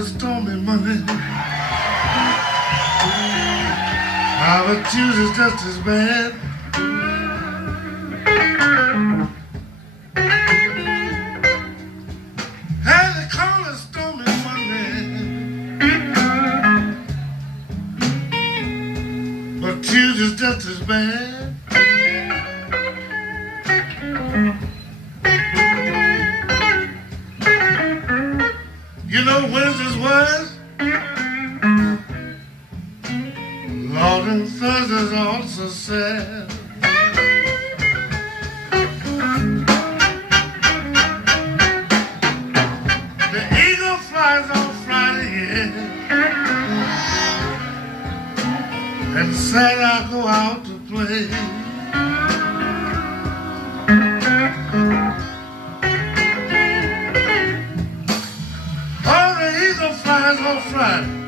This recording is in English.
a stormy Monday. But Tuesday's just as bad. And they call it stormy Monday. But Tuesday's just as bad. You know Wednesday's worse. Lord, and Thursday's also sad. The eagle flies on Friday, yeah. And Saturday I go out to play. Oh, the eagle flies on Friday.